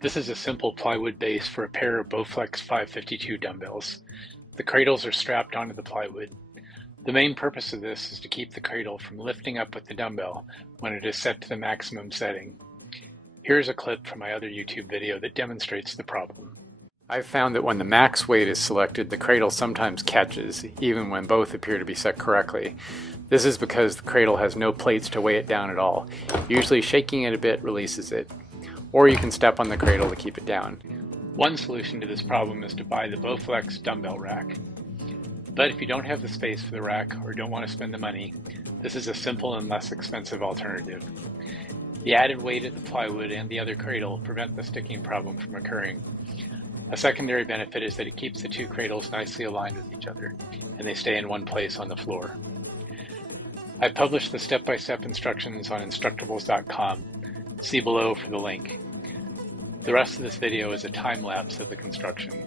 This is a simple plywood base for a pair of Bowflex 552 dumbbells. The cradles are strapped onto the plywood. The main purpose of this is to keep the cradle from lifting up with the dumbbell when it is set to the maximum setting. Here's a clip from my other YouTube video that demonstrates the problem. I've found that when the max weight is selected, the cradle sometimes catches, even when both appear to be set correctly. This is because the cradle has no plates to weigh it down at all. Usually shaking it a bit releases it. Or you can step on the cradle to keep it down. One solution to this problem is to buy the Bowflex dumbbell rack. But if you don't have the space for the rack or don't want to spend the money, this is a simple and less expensive alternative. The added weight of the plywood and the other cradle prevent the sticking problem from occurring. A secondary benefit is that it keeps the two cradles nicely aligned with each other, and they stay in one place on the floor. I published the step-by-step instructions on Instructables.com. See below for the link. The rest of this video is a time lapse of the construction.